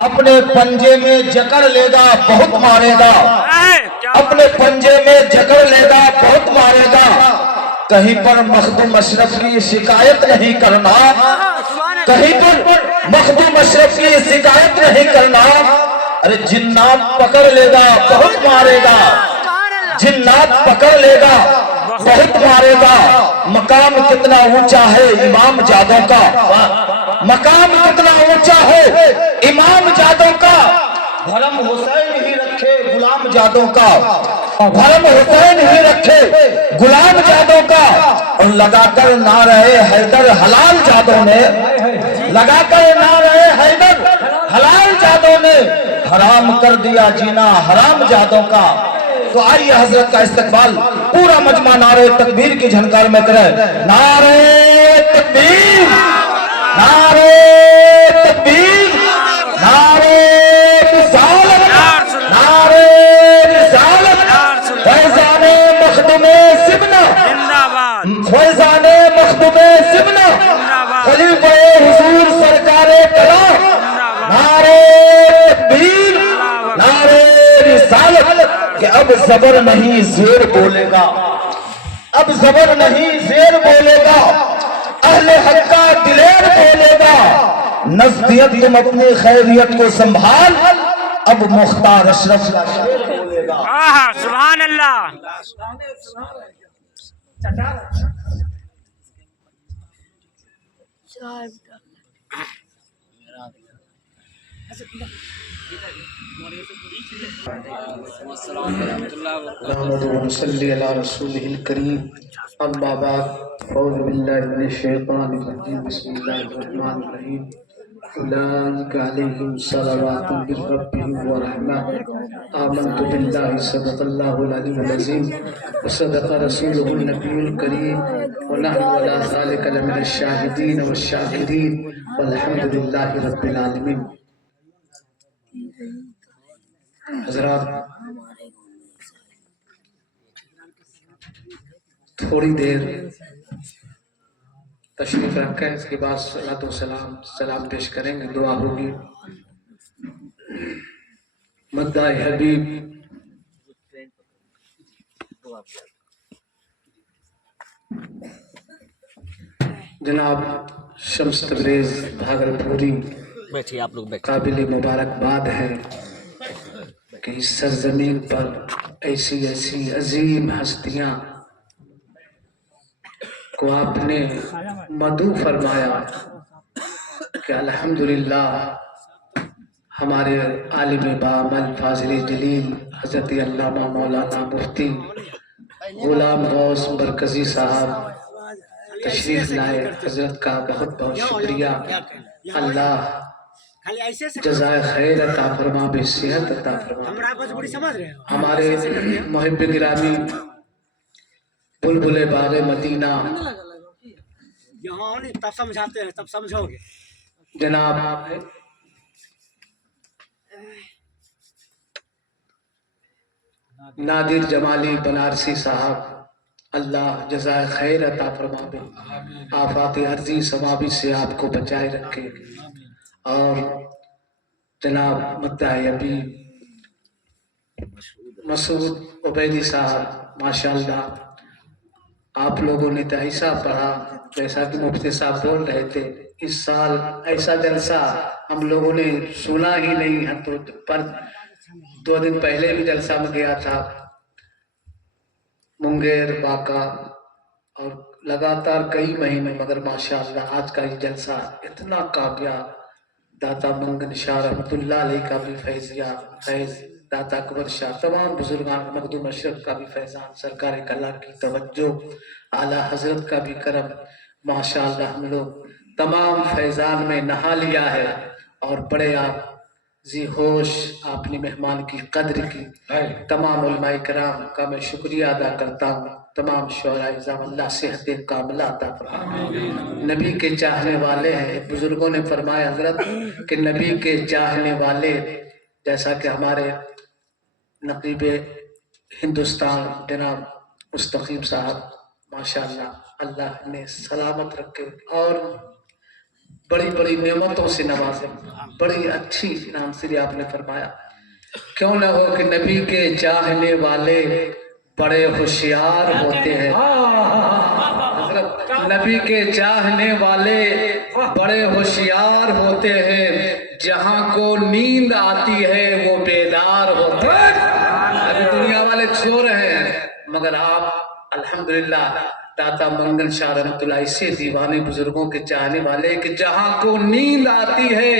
اپنے پنجے میں جکڑ لے گا بہت مارے گا، اپنے پنجے میں جکڑ لے گا بہت مارے گا، کہیں پر مخدوم اشرف کی شکایت نہیں کرنا، کہیں پر مخدوم اشرف کی شکایت نہیں کرنا، ارے جنات پکڑ لے گا بہت مارے گا، جنات پکڑ لے گا بہت مارے گا۔ مقام کتنا اونچا ہے امام جادوں کا، مقام کتنا اونچا ہے امام جادوں کا، بھرم حسین ہی رکھے غلام جادوں کا، بھرم حسین ہی رکھے غلام جادوں کا، اور لگا کر نعرہ حیدر حلال جادوں نے، لگا کر نعرہ حیدر حلال جادوں نے حرام کر دیا جینا حرام جادوں کا۔ تو آئیے حضرت کا استقبال پورا مجمع نعرہ تکبیر کی جھنکار میں کرے، نعرہ تکبیر، نعرہ تکبیر، نعرہ رسالت، نعرہ رسالت، فیضان مخدوم سبنا، فیضان مخدوم سبنا، خلیفہ حضور سرکار کلام، نعرہ تکبیر، نعرہ رسالت، کہ اب زبر نہیں زیر بولے گا، اب زبر نہیں زیر بولے گا، اہل حق کا دلیر بولے گا، نزدیت تم اپنی خیریت کو سنبھال، اب مختار اشرف کا شعر بولے گا۔ سبحان اللہ۔ نحمده ونصلي على رسوله الكريم اما بعد اعوذ بالله من الشيطان الرجيم بسم الله الرحمن الرحيم اولئك عليهم صلوات من ربهم ورحمة آمنت بالله صدق الله العلي العظيم وصدق رسوله النبي الكريم ونحن على ذلك لمن الشاهدين والشاكرين والحمد لله رب العالمين۔ حضرات، تھوڑی دیر تشریف رکھیں، اس کے بعد صلاۃ و سلام پیش کریں گے، دعا ہوگی۔ مداح حبیب جناب شمس تبریز بھاگلپوری قابل مبارکباد ہے کہ اس سرزمین پر ایسی ایسی عظیم ہستیاں کو آپ نے مدعو فرمایا کہ الحمدللہ ہمارے عالم بامل فاضل جلیل حضرت علامہ مولانا مفتی غلام غوث مرکزی صاحب تشریف لائے۔ حضرت کا بہت بہت شکریہ، اللہ جزائے خیر عطا فرما، بے صحت عطا فرما۔ ہمارے محب گرامی بلبل باغ مدینہ تب سمجھاتے ہیں، تب سمجھو گے جناب نادر جمالی بنارسی صاحب، اللہ جزائے خیر عطا فرمائے، آفات عرضی سماوی سے آپ کو بچائے رکھے، اور جناب مداح حبیب مسعود عبیدی صاحب، ماشاءاللہ آپ لوگوں نے تو ایسا پڑھا، جیسا کہ مفتی صاحب بول رہے تھے، اس سال ایسا جلسہ ہم لوگوں نے سنا ہی نہیں ہے، تو پر 2 دن پہلے بھی جلسہ میں گیا تھا منگیر باقا، اور لگاتار کئی مہینے، مگر ماشاءاللہ آج کا یہ جلسہ اتنا کامیاب، داتا منگن شاہ رحمت اللہ علیہ کا بھی فیض، داتا اکبر شاہ، تمام بزرگان، مخدوم اشرف کا بھی فیضان، سرکار کلا کی توجہ، اعلیٰ حضرت کا بھی کرم، ماشاءاللہ ہم لوگ تمام فیضان میں نہا لیا ہے، اور بڑے آپ ذی ہوش، آپ نے مہمان کی قدر کی۔ تمام علماء کرام کا میں شکریہ ادا کرتا ہوں، تمام شعراء اعظام، اللہ صحت کاملہ عطا فرمائے۔ نبی کے چاہنے والے ہیں، بزرگوں نے فرمایا حضرت کہ نبی کے چاہنے والے، جیسا کہ ہمارے نقیب ہندوستان جناب مستقیم صاحب، ماشاءاللہ اللہ نے سلامت رکھے، اور बड़ी बड़ी नेमतों से नवाजे, बड़ी अच्छी नामसिरी आपने फरमाया। क्यों न हो कि नबी के चाहने वाले बड़े होशियार होते हैं। मतलब नबी के चाहने वाले बड़े होशियार होते हैं, जहां को नींद आती है वो बेदार होते हैं। अभी दुनिया वाले सो रहे हैं, मगर आप अल्हम्दुलिल्लाह दाता मंगन शाह रहमतुल्लाह से दीवाने बुजुर्गों के चाहने वाले कि जहां को नींद आती है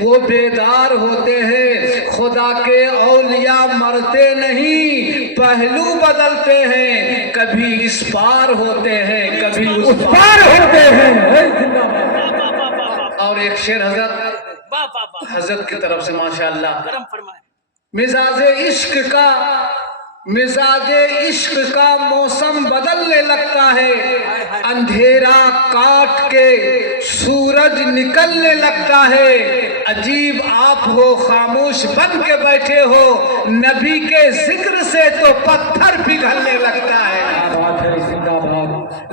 वो बेदार होते हैं। खुदा के औलिया मरते नहीं, पहलू बदलते हैं, कभी इस पार होते हैं, कभी उस पार होते हैं। और एक शेर हजरत की तरफ से माशाअल्लाह, मिजाज इश्क का मौसम बदलने लगता है, अंधेरा काट के सूरज निकलने लगता है। अजीब आप हो खामोश बन के बैठे हो, नबी के जिक्र से तो पत्थर पिघलने लगता है।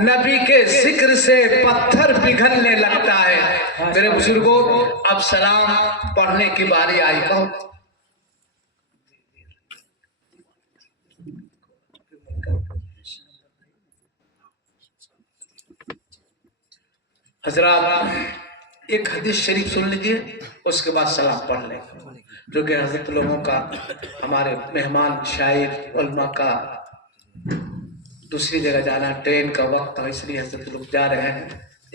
नबी के जिक्र से पत्थर पिघलने लगता है। मेरे बुजुर्गों, अब सलाम पढ़ने की बारी आई। कहो हजरात, एक हदीस शरीफ सुन लीजिए, उसके बाद सलाम पढ़ लेंगे। जो कि हजरत लोगों का, हमारे मेहमान शायर उलमा का दूसरी जगह जाना, ट्रेन का वक्त है, इसलिए हजरत लोग जा रहे हैं।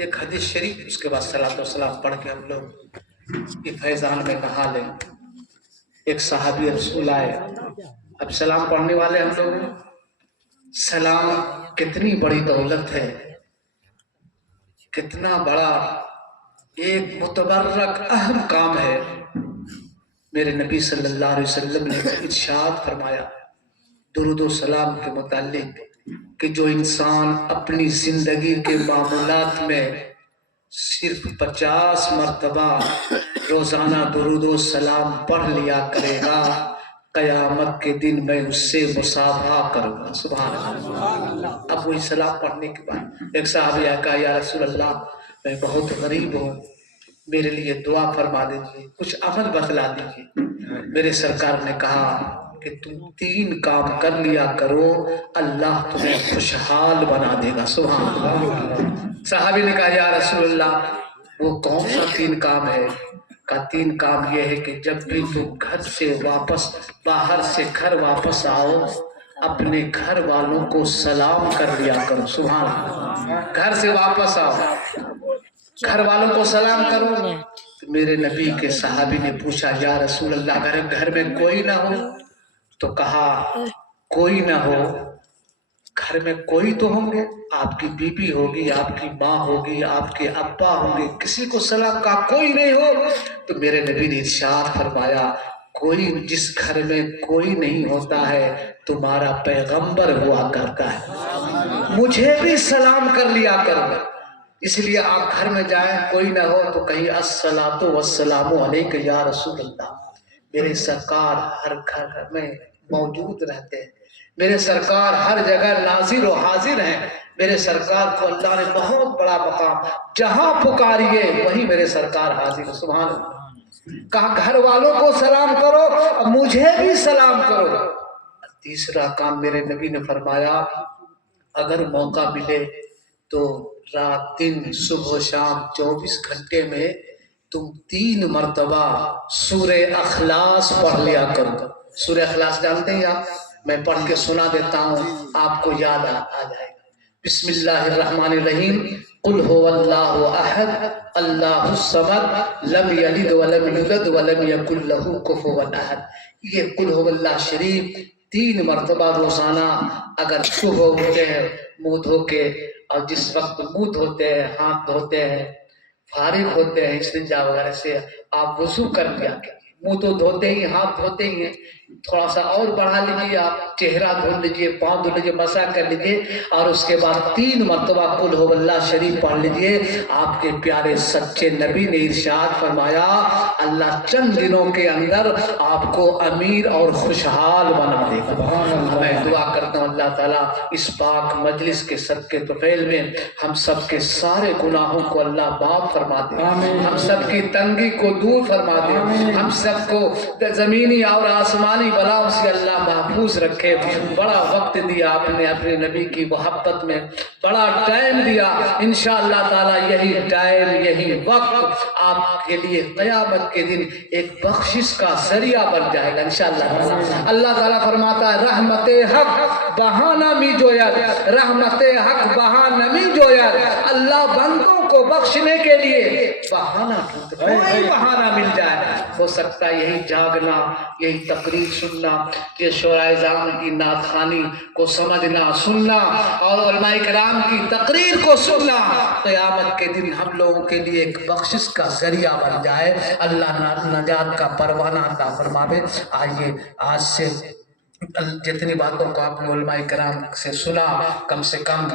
एक हदीस शरीफ, उसके बाद सलात व सलाम पढ़ के हम लोग ये फैजान में नहा लें। एक सहाबी रसूल आए, अब सलाम पढ़ने वाले हम लोग। सलाम कितनी बड़ी दौलत है, कितना बड़ा एक मुतबर्रक अहम काम है। मेरे नबी सल्लल्लाहु अलैहि वसल्लम ने इरशाद फरमाया दुरूद व सलाम के मुताल्लिक कि जो इंसान अपनी जिंदगी के मामूलात में सिर्फ 50 मरतबा रोजाना दुरूद व सलाम पढ़ लिया करेगा, कयामत के दिन मैं उससे मुसाफा करूंगा। सुभान अल्लाह। अब वही सलाम पढ़ने के बाद एक साहबी कहा, या रसूल अल्लाह, मैं बहुत गरीब हूँ, मेरे लिए दुआ फरमा दीजिए, कुछ अमल बतला दीजिए। मेरे सरकार ने कहा कि तुम 3 काम कर लिया करो, अल्लाह तुम्हें खुशहाल बना देगा। सुभान अल्लाह। साहबी ने कहा, या रसूल अल्लाह, वो कौन सा 3 काम है? का 3 काम ये है कि जब भी तुम घर से वापस, बाहर से घर वापस आओ, अपने घर वालों को सलाम कर लिया करो। सुभान अल्लाह। घर से वापस आओ, घर वालों को सलाम करो। तो मेरे नबी के सहाबी ने पूछा, या रसूल अल्लाह, अगर घर में कोई ना हो? तो कहा, कोई ना हो, घर में कोई तो होंगे, आपकी बीबी होगी, आपकी माँ होगी, आपके अब्बा होंगे, किसी को सलाम का कोई नहीं हो? तो मेरे नबी ने इरशाद फरमाया, कोई जिस घर में कोई नहीं होता है, तुम्हारा पैगंबर हुआ करता है, मुझे भी सलाम कर लिया करो। इसलिए आप घर में जाएं, कोई ना हो तो कहीं अस्सलातु वस्सलामु अलैका या रसूल अल्लाह। मेरे सरकार हर घर में मौजूद रहते हैं, मेरे सरकार हर जगह नाजिर और हाजिर हैं। मेरे सरकार को अल्लाह ने बहुत बड़ा मकाम, जहां पुकारिए वहीं मेरे सरकार हाजिर। सुभान अल्लाह। कहा घर वालों को सलाम करो, मुझे भी सलाम करो। तीसरा काम मेरे नबी ने फरमाया, अगर मौका मिले तो रात दिन सुबह शाम 24 घंटे में तुम 3 मरतबा सूरे अखलास पढ़ लिया करो। सूरे अखलास जानते हैं आप? मैं पढ़ के सुना देता हूँ, आपको याद आ जाएगा। बिस्मिल्लाहिर्रहमानिर्रहीम। कुल हुवल्लाहु अहद अल्लाहुस समद लम यलिद वलम यूलद वलम यकुल लहू कुफुवन अहद। ये कुल हुवल्लाह शरीफ 3 मरतबा रोजाना अगर सुबह उठते हैं मुंह धो के, और जिस वक्त मुंह धोते हैं, हाथ धोते हैं, फारिग होते हैं इस्तिंजा वगैरह से, आप वुजू कर लिया कीजिए। मुंह तो धोते ही, हाथ धोते ही हैं, थोड़ा सा और बढ़ा लीजिए, आप चेहरा धो लीजिए, पाँव धो लीजिए, मसा कर लीजिए और उसके बाद 3 मरतबा कुल हुवल्लाह शरीफ पढ़ लीजिए। आपके प्यारे सच्चे नबी ने इरशाद फरमाया अल्लाह चंद दिनों के अंदर आपको अमीर और खुशहाल बना देगा। मैं दुआ करता हूँ अल्लाह ताला इस पाक मजलिस के सदके तुफैल में हम सब के सारे गुनाहों को अल्लाह माफ फरमा दे, हम सब की तंगी को दूर फरमा दे, हम सबको जमीनी और आसमानी बलाओं से अल्लाह महफूज रखे। बड़ा वक्त दिया आपने अपने नबी की मोहब्बत में, बड़ा टाइम दिया, इंशाअल्लाह ताला यही टाइम यही वक्त आपके लिए क़यामत के दिन एक बख्शिश का जरिया बन जाएगा इंशाअल्लाह ताला। अल्लाह ताला फरमाता है रहमते हक बहाना मी जोयर, रहमते हक बहाना मी जोयर। अल्लाह बंदों को बख्शने के लिए बहाना ढूंढता है, कोई बहाना मिल जाए। हो सकता है यही जागना, यही तकरीर सुनना, ये शोराइज़ाम की नातखानी को समझना सुनना और उलमाए किराम की तकरीर को सुनना क़यामत के दिन हम लोगों के लिए एक बख्शिश का जरिया बन जाए। अल्लाह नजात का परवाना अता फरमावे। आइए आज से जितनी बातों को आपने उलमाए किराम से सुना, कम से कम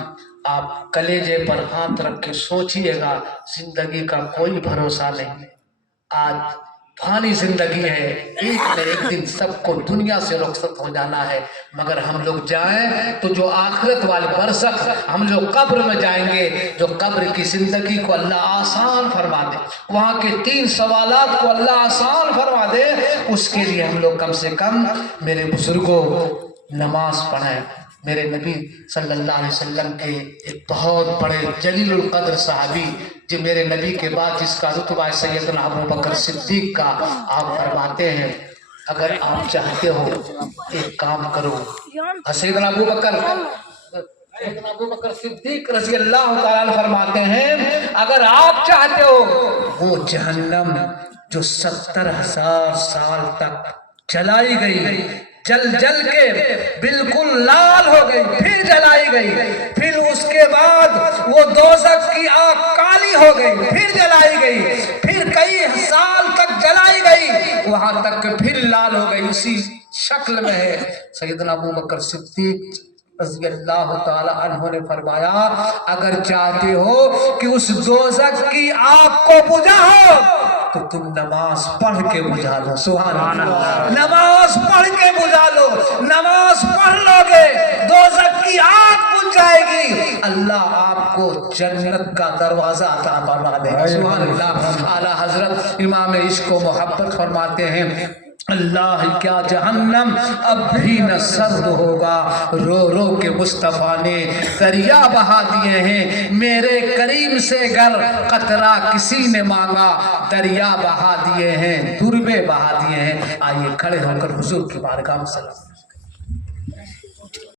आप कलेजे पर हाथ रख के सोचिएगा, जिंदगी का कोई भरोसा नहीं। आज फानी जिंदगी है, एक न एक दिन सबको दुनिया से रुखसत हो जाना है, मगर हम लोग जाएं तो जो आखिरत वाले बरसख हम लोग कब्र में जाएंगे, जो कब्र की जिंदगी को अल्लाह आसान फरमा दे, वहाँ के 3 सवालात को अल्लाह आसान फरमा दे, उसके लिए हम लोग कम से कम मेरे बुजुर्गों नमाज पढ़ें। मेरे नबी सल्लल्लाहु अलैहि वसल्लम के एक बहुत बड़े जलीलुल कद्र सहाबी, जो मेरे नबी के बाद जिसका रुतबा सैयदना अबू बकर सिद्दीक का, आप फरमाते हैं अगर आप चाहते हो एक काम करो, सैयदना अबू बकर सिद्दीक रज़ी अल्लाह तआला अन्हु फरमाते हैं अगर आप चाहते हो वो जहन्नम जो 70,000 साल तक जलाई गई, जल जल के बिल्कुल लाल हो गई, फिर जलाई गई, फिर उसके बाद वो दोज़ख की आग काली हो गई, फिर जलाई गई, फिर कई साल तक जलाई गई, वहां तक फिर लाल हो गई, उसी शक्ल में है। सैयदना अबू बकर सिद्दीक रज़ी अल्लाह तआला अन्हु ने फरमाया अगर चाहते हो कि उस दोज़ख की आग को बुझाओ तो तुम नमाज पढ़ के बुझा लो। सुभान अल्लाह, नमाज पढ़ के बुझा लो, नमाज पढ़ लोगे दोज़ख की आग बुझ जाएगी, अल्लाह आपको जन्नत का दरवाजा अता फरमा देगा। सुभान अल्लाह। आला हजरत इमाम इश्क व मोहब्बत फरमाते हैं अल्लाह क्या जहन्नम अब भी न सर्द होगा, रो रो के मुस्तफ़ा ने दरिया बहा दिए हैं, मेरे करीम से गर कतरा किसी ने मांगा, दरिया बहा दिए हैं, दुर्बे बहा दिए हैं। आइए खड़े होकर हुजूर की बारगाह में सलाम।